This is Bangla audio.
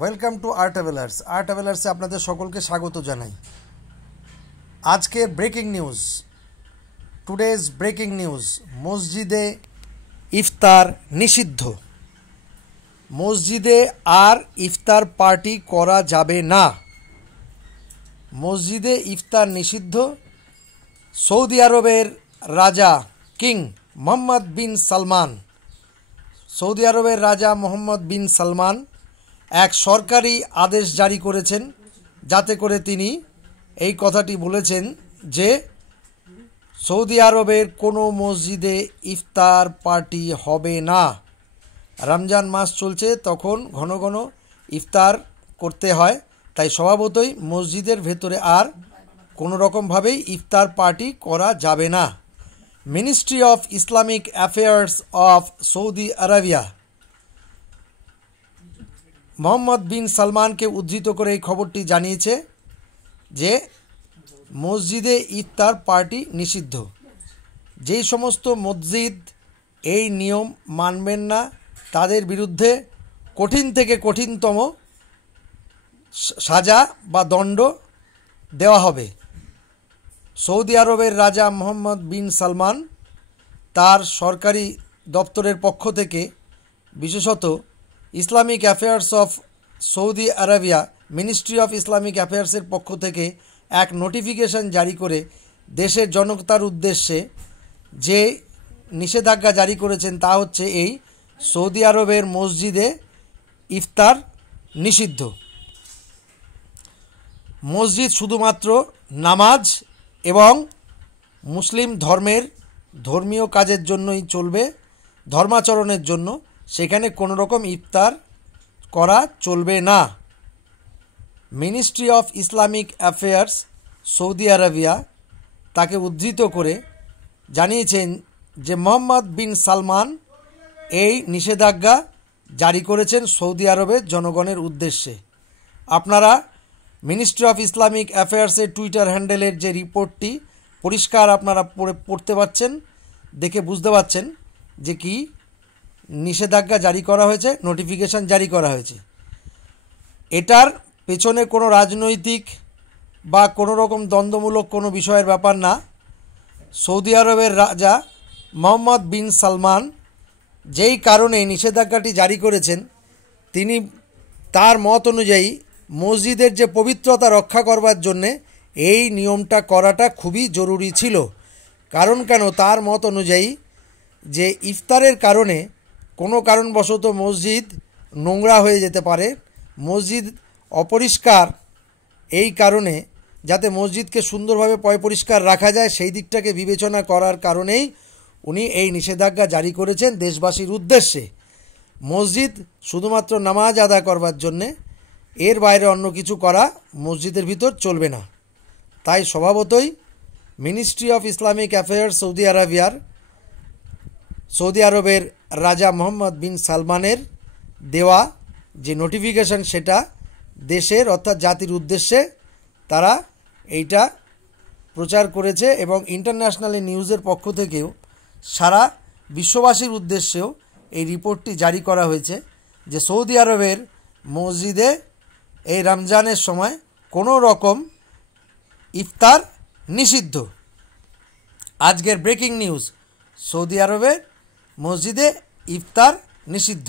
ওয়েলকাম টু আর্ট ট্রাভেলার্সে আপনাদের সকলকে স্বাগত জানাই। আজকের breaking news, today's breaking news, মসজিদে ইফতার নিষিদ্ধ। মসজিদে আর ইফতার পার্টি করা যাবে না। মসজিদে ইফতার নিষিদ্ধ। সৌদি আরবের রাজা কিং মোহাম্মদ বিন সালমান, সৌদি আরবের রাজা মোহাম্মদ বিন সালমান এক সরকারি আদেশ জারি করেছেন, যাতে করে তিনি এই কথাটি বলেছেন যে সৌদি আরবের কোনো মসজিদে ইফতার পার্টি হবে না। রমজান মাস চলছে, তখন ঘন ঘন ইফতার করতে হয়, তাই স্বভাবতই মসজিদের ভেতরে আর কোনো রকমভাবেই ইফতার পার্টি করা যাবে না। Ministry of Islamic affairs of Saudi Arabia Mohammed bin সালমানকে উদ্ধৃত করে এই খবরটি জানিয়েছে যে মসজিদে ইফতার পার্টি নিষিদ্ধ। যেই সমস্ত মসজিদ এই নিয়ম মানবেন না, তাদের বিরুদ্ধে কঠিন থেকে কঠিনতম সাজা বা দণ্ড দেওয়া হবে। সৌদি আরবের রাজা মোহাম্মদ বিন সালমান তার সরকারি দপ্তরের পক্ষ থেকে, বিশেষত Islamic affairs of Saudi Arabia ministry of Islamic অ্যাফেয়ার্সের পক্ষ থেকে এক নোটিফিকেশন জারি করে দেশের জনতার উদ্দেশ্যে যে নিষেধাজ্ঞা জারি করেছেন তা হচ্ছে এই: সৌদি আরবের মসজিদে ইফতার নিষিদ্ধ। মসজিদ শুধুমাত্র নামাজ এবং মুসলিম ধর্মের ধর্মীয় কাজের জন্যই চলবে, ধর্মাচরণের জন্য। সেখানে কোনো রকম ইফতার করা চলবে না। Ministry of Islamic affairs Saudi Arabia তাকে উদ্ধৃত করে জানিয়েছেন যে মোহাম্মদ বিন সালমান এই নিষেধাজ্ঞা জারি করেছেন সৌদি আরবের জনগণের উদ্দেশ্যে। আপনারা মিনিস্ট্রি অফ ইসলামিক অ্যাফেয়ার্সের টুইটার হ্যান্ডেলের যে রিপোর্টটি পরিষ্কার আপনারা পড়তে পাচ্ছেন, দেখে বুঝতে পাচ্ছেন যে কি নিষেধাজ্ঞা জারি করা হয়েছে, নোটিফিকেশন জারি করা হয়েছে। এটার পেছনে কোনো রাজনৈতিক বা কোনো রকম দ্বন্দ্বমূলক কোনো বিষয়ের ব্যাপার না। সৌদি আরবের রাজা মোহাম্মদ বিন সালমান যেই কারণে নিষেধাজ্ঞাটি জারি করেছেন, তিনি তার মত অনুযায়ী মসজিদের যে পবিত্রতা রক্ষা করবার জন্যে এই নিয়মটা করাটা খুবই জরুরি ছিল। কারণ কেন, তার মত অনুযায়ী যে ইফতারের কারণে কোনো কারণবশত মসজিদ নোংরা হয়ে যেতে পারে, মসজিদ অপরিষ্কার, এই কারণে যাতে মসজিদকে সুন্দরভাবে পরিষ্কার রাখা যায় সেই দিকটাকে বিবেচনা করার কারণেই উনি এই নিষেধাজ্ঞা জারি করেছেন দেশবাসীর উদ্দেশ্যে। মসজিদ শুধুমাত্র নামাজ আদায় করবার জন্যে, এর বাইরে অন্য কিছু করা মসজিদের ভিতর চলবে না। তাই স্বভাবতই ministry of Islamic affairs Saudi আরবের রাজা মোহাম্মদ বিন সালমানের দেওয়া যে নোটিফিকেশন, সেটা দেশের অর্থাৎ জাতির উদ্দেশ্যে তারা এইটা প্রচার করেছে এবং ইন্টারন্যাশনাল নিউজের পক্ষ থেকেও সারা বিশ্ববাসীর উদ্দেশ্যেও এই রিপোর্টটি জারি করা হয়েছে যে সৌদি আরবের মসজিদে এই রমজানের সময় কোনো রকম ইফতার নিষিদ্ধ। আজকের ব্রেকিং নিউজ, সৌদি আরবের মসজিদে ইফতার নিষিদ্ধ।